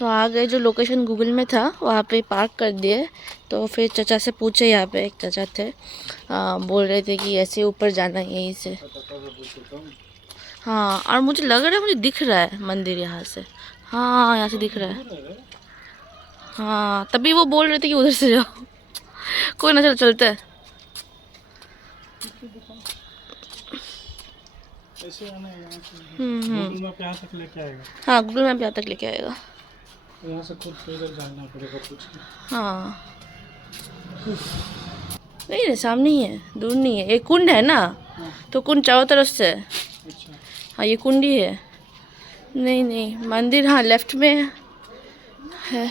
तो आ गए, जो लोकेशन गूगल में था वहाँ पे पार्क कर दिए। तो फिर चाचा से पूछे, यहाँ पे एक चाचा थे, बोल रहे थे कि ऐसे ऊपर जाना है यहीं से। हाँ, और मुझे लग रहा है, मुझे दिख रहा है मंदिर यहाँ से। हाँ, यहाँ से दिख रहा है। हाँ, तभी वो बोल रहे थे कि उधर से जाओ। कोई ना, चलो चलते हैं। ऐसे आना है यहाँ से। गूगल मैप यहाँ तक लेके आएगा। हाँ, गूगल मैप यहाँ तक लेके आएगा। यहाँ से खुद पैदल जाना पड़ेगा कुछ। हाँ, नहीं नहीं, सामने ही है, दूर नहीं है। एक कुंड है ना, तो कुंड चारों तरफ से है। अच्छा, हाँ, ये कुंड ही है। नहीं नहीं, मंदिर हाँ लेफ्ट में है।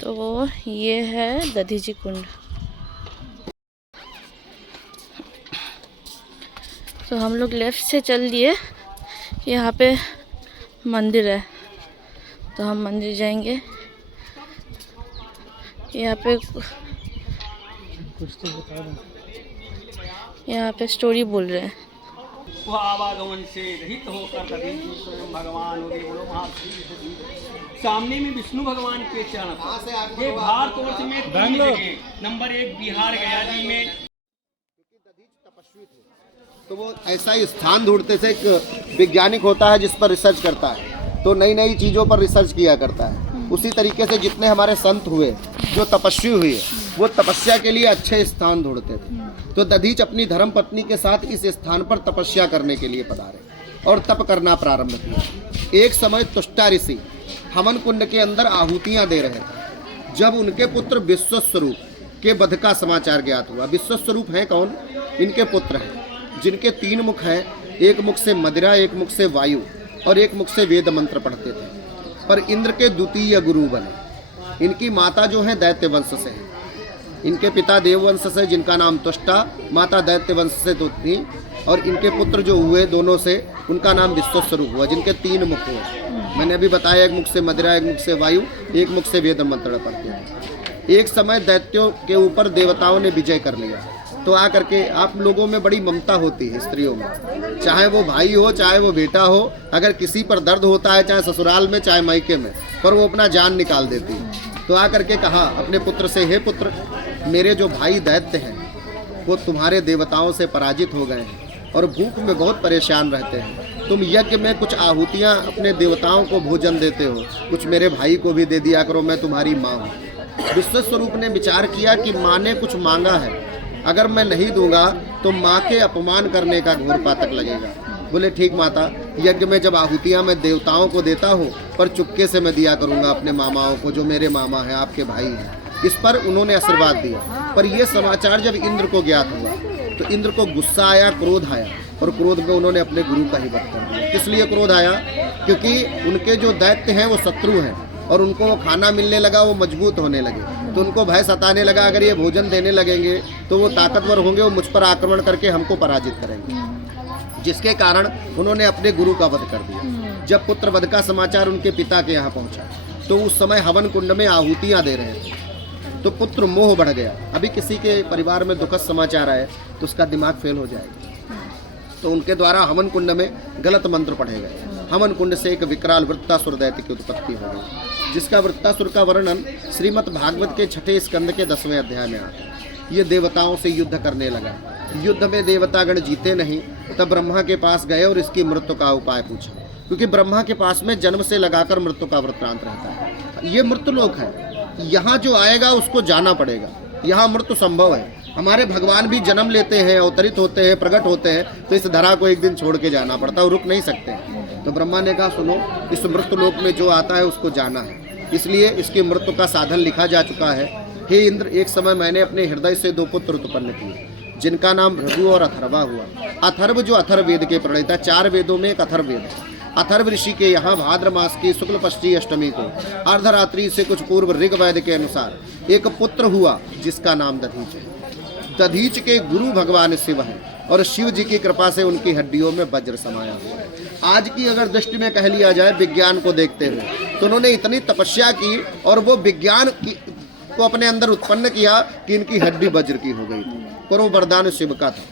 तो ये है दधीची कुंड। तो हम लोग लेफ्ट से चल दिए, यहाँ पे मंदिर है, तो हम मंदिर जाएंगे। यहाँ पे कुछ तो बता दो। यहाँ पे स्टोरी बोल रहे हैं। वह आवागमन से रहित होकर दधीचि स्वयं भगवान उदय बोलो महाश्री। सामने में विष्णु भगवान के चरण। ये भारतवर्ष में नंबर 1 बिहार गया जी में। तो वो ऐसा ही स्थान ढूंढते थे। एक वैज्ञानिक होता है जिस पर रिसर्च करता है, तो नई नई चीज़ों पर रिसर्च किया करता है। उसी तरीके से जितने हमारे संत हुए, जो तपस्वी हुए, वो तपस्या के लिए अच्छे स्थान ढूंढते थे। तो दधीच अपनी धर्म पत्नी के साथ इस स्थान पर तपस्या करने के लिए पधारे और तप करना प्रारंभ किया। एक समय तुष्टा ऋषि हवन कुंड के अंदर आहुतियाँ दे रहे थे, जब उनके पुत्र विश्वस्वरूप के वध का समाचार ज्ञात हुआ। विश्वस्वरूप हैं कौन? इनके पुत्र हैं, जिनके 3 मुख हैं। एक मुख से मदिरा, एक मुख से वायु और एक मुख से वेद मंत्र पढ़ते थे, पर इंद्र के द्वितीय गुरु बने। इनकी माता जो है दैत्य वंश से है, इनके पिता देव वंश से जिनका नाम तुष्टा, माता दैत्य वंश से तो थी। और इनके पुत्र जो हुए दोनों से, उनका नाम विश्वस्वरूप हुआ, जिनके 3 मुख हुए। मैंने अभी बताया, एक मुख से मदिरा, एक मुख से वायु, एक मुख से वेद मंत्र पढ़ते हैं। एक समय दैत्यों के ऊपर देवताओं ने विजय कर लिया। तो आकर के आप लोगों में बड़ी ममता होती है स्त्रियों में, चाहे वो भाई हो चाहे वो बेटा हो। अगर किसी पर दर्द होता है, चाहे ससुराल में चाहे मायके में, पर वो अपना जान निकाल देती है। तो आकर के कहा अपने पुत्र से, हे पुत्र, मेरे जो भाई दैत्य हैं वो तुम्हारे देवताओं से पराजित हो गए हैं और भूख में बहुत परेशान रहते हैं। तुम यज्ञ में कुछ आहुतियाँ अपने देवताओं को भोजन देते हो, कुछ मेरे भाई को भी दे दिया करो, मैं तुम्हारी माँ हूँ। विश्वस्वरूप ने विचार किया कि माँ ने कुछ मांगा है, अगर मैं नहीं दूंगा तो माँ के अपमान करने का घोर पातक लगेगा। बोले ठीक माता, यज्ञ में जब आहुतियाँ मैं देवताओं को देता हूँ, पर चुपके से मैं दिया करूँगा अपने मामाओं को, जो मेरे मामा हैं, आपके भाई हैं। इस पर उन्होंने आशीर्वाद दिया। पर यह समाचार जब इंद्र को ज्ञात हुआ तो इंद्र को गुस्सा आया, क्रोध आया, और क्रोध में उन्होंने अपने गुरु का ही वध कर दिया। किस लिए क्रोध आया? क्योंकि उनके जो दैत्य हैं वो शत्रु हैं, और उनको वो खाना मिलने लगा, वो मजबूत होने लगे। तो उनको भय सताने लगा, अगर ये भोजन देने लगेंगे तो वो ताकतवर होंगे, वो मुझ पर आक्रमण करके हमको पराजित करेंगे। जिसके कारण उन्होंने अपने गुरु का वध कर दिया। जब पुत्र वध का समाचार उनके पिता के यहाँ पहुँचा, तो उस समय हवन कुंड में आहुतियाँ दे रहे थे, तो पुत्र मोह बढ़ गया। अभी किसी के परिवार में दुखद समाचार आए तो उसका दिमाग फेल हो जाएगा। तो उनके द्वारा हवन कुंड में गलत मंत्र पढ़े गए। हवन कुंड से एक विकराल वृत्तासुर दैत्य की उत्पत्ति हो गई, जिसका वृत्तासुर का वर्णन श्रीमद् भागवत के 6ठे स्कंद के 10वें अध्याय में आता है। ये देवताओं से युद्ध करने लगा। युद्ध में देवतागण जीते नहीं, तब ब्रह्मा के पास गए और इसकी मृत्यु का उपाय पूछा, क्योंकि ब्रह्मा के पास में जन्म से लगाकर मृत्यु का वृत्तांत रहता है। ये मृत्यु लोक है, यहाँ जो आएगा उसको जाना पड़ेगा। यहाँ मृत्यु संभव है। हमारे भगवान भी जन्म लेते हैं, अवतरित होते हैं, प्रकट होते हैं, तो इस धरा को एक दिन छोड़ के जाना पड़ता है, रुक नहीं सकते। तो ब्रह्मा ने कहा सुनो, इस मृत्यु लोक में जो आता है उसको जाना है, इसलिए इसकी मृत्यु का साधन लिखा जा चुका है। हे इंद्र, एक समय मैंने अपने हृदय से 2 पुत्र उत्पन्न किए, जिनका नाम भृगु और अथर्वा हुआ। अथर्व जो अथर्ववेद के प्रणेता, 4 वेदों में एक अथर्ववेद है। अथर्व ऋषि के यहाँ भाद्र मास की शुक्ल पक्षी अष्टमी को अर्धरात्रि से कुछ पूर्व ऋग्वेद के अनुसार एक पुत्र हुआ, जिसका नाम दधीच है। दधीच के गुरु भगवान शिव हैं, और शिव जी की कृपा से उनकी हड्डियों में वज्र समाया हुआ है। आज की अगर दृष्टि में कह लिया जाए विज्ञान को देखते हुए, तो उन्होंने इतनी तपस्या की और वो विज्ञान को अपने अंदर उत्पन्न किया कि इनकी हड्डी वज्र की हो गई थी, पर वो वरदान शिव का था।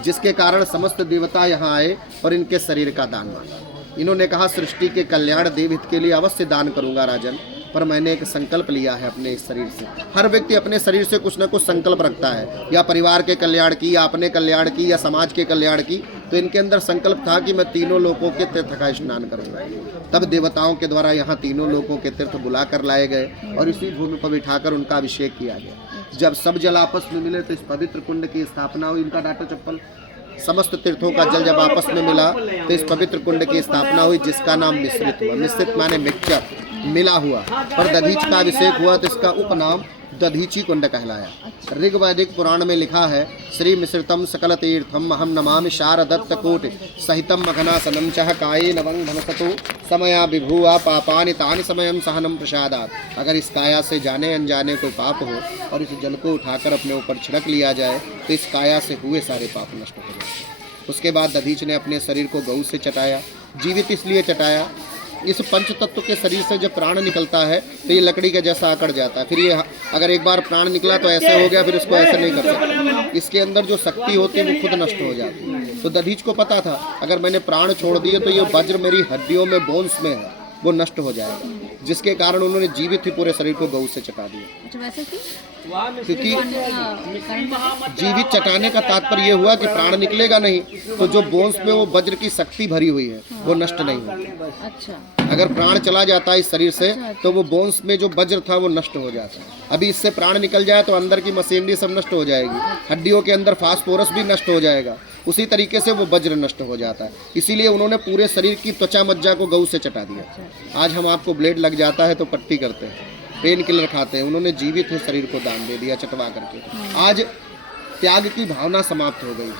जिसके कारण समस्त देवता यहाँ आए और इनके शरीर का दान मांगा। इन्होंने कहा सृष्टि के कल्याण देव हित के लिए अवश्य दान करूंगा राजन, पर मैंने एक संकल्प लिया है अपने इस शरीर से। हर व्यक्ति अपने शरीर से कुछ न कुछ संकल्प रखता है, या परिवार के कल्याण की, या अपने कल्याण की, या समाज के कल्याण की। तो इनके अंदर संकल्प था कि मैं तीनों लोकों के तीर्थ का स्नान करूंगा। तब देवताओं के द्वारा यहाँ तीनों लोकों के तीर्थ बुला कर लाए गए और इसी भूमि पर बिठाकर उनका अभिषेक किया गया। जब सब जल आपस में मिले तो इस पवित्र कुंड की स्थापना हुई। इनका डाटो चप्पल। समस्त तीर्थों का जल जब आपस में मिला तो इस पवित्र कुंड की स्थापना हुई, जिसका नाम मिश्रित हुआ। मिश्रित माने मिक्सचर, मिला हुआ। पर दधीच का अभिषेक हुआ तो इसका उपनाम दधीची कुंड कहलाया। ऋग्वैदिक पुराण में लिखा है, श्री मिश्रितम सकल तीर्थम अहम नमामि शारदत्त कोटि सहितम मघनासनम चह कायेन वं धनसतो समया विभुआ पापानि तानि समयम सहनम प्रसादात्। अगर इस काया से जाने अनजाने कोई पाप हो और इस जल को उठाकर अपने ऊपर छिड़क लिया जाए तो इस काया से हुए सारे पाप नष्ट हो जाते। उसके बाद दधीच ने अपने शरीर को गऊ से चटाया। जीवित इसलिए चटाया, इस पंच तत्व के शरीर से जब प्राण निकलता है तो ये लकड़ी के जैसा आकर जाता है। फिर ये अगर एक बार प्राण निकला तो ऐसे हो गया, फिर इसको ऐसे नहीं कर सकता। इसके अंदर जो शक्ति होती है वो खुद नष्ट हो जाती है। तो दधीच को पता था अगर मैंने प्राण छोड़ दिए तो ये वज्र मेरी हड्डियों में, बोन्स में है, वो नष्ट हो जाएगा। जिसके कारण उन्होंने जीवित ही पूरे शरीर को गऊ से चटा दिया। क्योंकि जीवित चटाने का तात्पर्य ये हुआ कि प्राण निकलेगा नहीं तो जो बोन्स में वो वज्र की शक्ति भरी हुई है वो नष्ट नहीं होगी। अच्छा। अगर प्राण चला जाता है इस शरीर से तो वो बोन्स में जो वज्र था वो नष्ट हो जाता है। अभी इससे प्राण निकल जाए तो अंदर की मशीनरी सब नष्ट हो जाएगी, हड्डियों के अंदर फास्फोरस भी नष्ट हो जाएगा। उसी तरीके से वो वज्र नष्ट हो जाता है। इसीलिए उन्होंने पूरे शरीर की त्वचा मज्जा को गऊ से चटा दिया। आज हम आपको ब्लेड लग जाता है तो पट्टी करते हैं, पेन किलर खाते हैं, उन्होंने जीवित ही शरीर को दान दे दिया चटवा करके। आज त्याग की भावना समाप्त हो गई।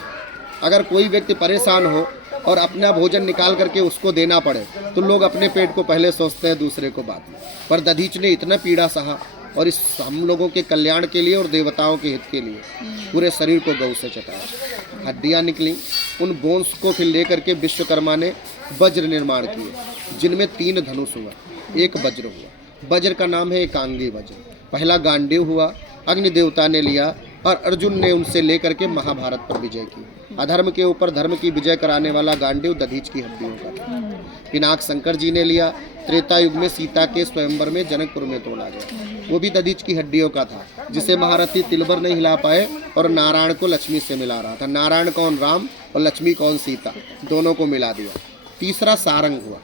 अगर कोई व्यक्ति परेशान हो और अपना भोजन निकाल करके उसको देना पड़े तो लोग अपने पेट को पहले सोचते हैं, दूसरे को बाद में। पर दधीच ने इतना पीड़ा सहा और इस हम लोगों के कल्याण के लिए और देवताओं के हित के लिए पूरे शरीर को गऊ से चटाया। हड्डियाँ निकली। उन बोन्स को फिर लेकर के विश्वकर्मा ने वज्र निर्माण किए, जिनमें 3 धनुष हुआ, 1 वज्र हुआ। वज्र का नाम है एकांगी वज्र। पहला गांडीव हुआ, अग्नि देवता ने लिया और अर्जुन ने उनसे लेकर के महाभारत पर विजय की। अधर्म के ऊपर धर्म की विजय कराने वाला गांडीव दधीच की हड्डियों का था। पिनाक शंकर जी ने लिया। त्रेता युग में सीता के स्वयंवर में जनकपुर में तोड़ा गया, वो भी दधीच की हड्डियों का था, जिसे महारथी तिलबर नहीं हिला पाए और नारायण को लक्ष्मी से मिला रहा था। नारायण कौन? राम, और लक्ष्मी कौन? सीता। दोनों को मिला दिया। तीसरा सारंग हुआ,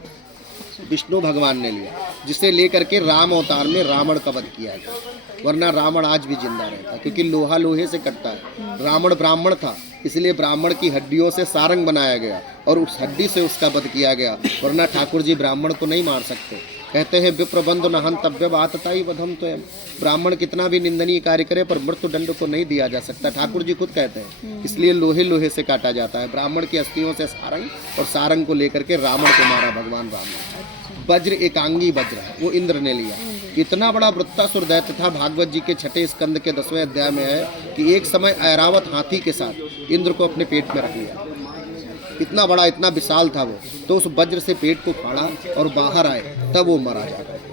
विष्णु भगवान ने लिया, जिसे लेकर के राम अवतार में रावण का वध किया गया। वरना रावण आज भी जिंदा रहता, क्योंकि लोहा लोहे से कटता है। रावण ब्राह्मण था, इसलिए ब्राह्मण की हड्डियों से सारंग बनाया गया और उस हड्डी से उसका वध किया गया। वरना ठाकुर जी ब्राह्मण को नहीं मार सकते। कहते हैं विप्रबंध न हंतव्य आतताई वधम तो। ब्राह्मण कितना भी निंदनीय कार्य करे पर मृत्यु दंड को नहीं दिया जा सकता, ठाकुर जी खुद कहते हैं। इसलिए लोहे लोहे से काटा जाता है। ब्राह्मण की अस्थियों से सारंग, और सारंग को लेकर के रावण को मारा भगवान राम ने। वज्र एकांगी वज्र है, वो इंद्र ने लिया। इतना बड़ा वृत्तासुर दैत्य था, भागवत जी के 6 स्कंद के 10वें अध्याय में है कि एक समय ऐरावत हाथी के साथ इंद्र को अपने पेट में रख लिया। इतना बड़ा, इतना विशाल था वो। तो उस वज्र से पेट को फाड़ा और बाहर आए, तब वो मारा जाता है।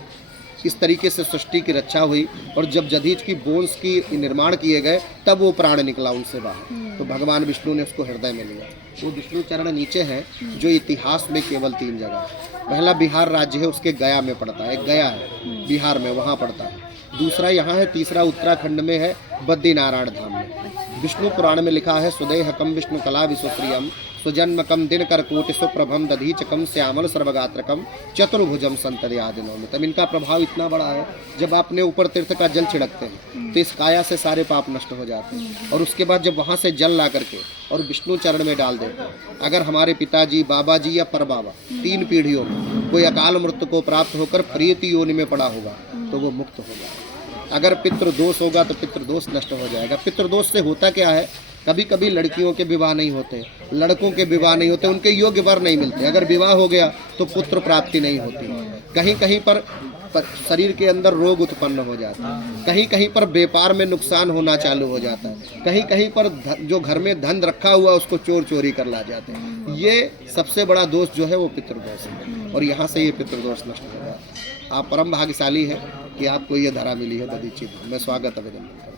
इस तरीके से सृष्टि की रक्षा हुई। और जब दधीच की बोन्स की निर्माण किए गए तब वो प्राण निकला उनसे बाहर। तो भगवान विष्णु ने उसको हृदय में लिया। वो विष्णु चरण नीचे है, जो इतिहास में केवल 3 जगह है। पहला बिहार राज्य है, उसके गया में पड़ता है, गया है बिहार में, वहाँ पड़ता है। दूसरा यहाँ है, तीसरा उत्तराखंड में है, बद्रीनारायण धाम में। विष्णु पुराण में लिखा है, सुदेहकम विष्णु कला विश्वप्रियम सुजन्मकम दिनकर कोटि सुप्रभम दधीचकम श्यामल सर्वगात्रकम चतुर्भुजम संतदयादिनोमि। तब इनका प्रभाव इतना बड़ा है, जब आपने ऊपर तीर्थ का जल छिड़कते हैं तो इस काया से सारे पाप नष्ट हो जाते हैं। और उसके बाद जब वहाँ से जल ला करके और विष्णु चरण में डाल देते हैं, अगर हमारे पिताजी, बाबा जी या परबाबा 3 पीढ़ियों में कोई अकाल मृत्यु को प्राप्त होकर प्रेत योनि में पड़ा होगा तो वो मुक्त हो जाएगा। अगर पितृदोष होगा तो पितृदोष नष्ट हो जाएगा। पितृदोष से होता क्या है, कभी कभी लड़कियों के विवाह नहीं होते, लड़कों के विवाह नहीं होते, उनके योग्य वर नहीं मिलते। अगर विवाह हो गया तो पुत्र प्राप्ति नहीं होती। कहीं कहीं पर शरीर के अंदर रोग उत्पन्न हो जाता है, कहीं कहीं पर व्यापार में नुकसान होना चालू हो जाता है, कहीं कहीं पर जो घर में धन रखा हुआ उसको चोर चोरी कर ला जाते हैं। ये सबसे बड़ा दोष जो है वो पितृदोष है, और यहाँ से ये पितृदोष नष्ट हो जाता है। आप परम भाग्यशाली है कि आपको ये धरा मिली है दधीची। मैं स्वागत अभिनंदन।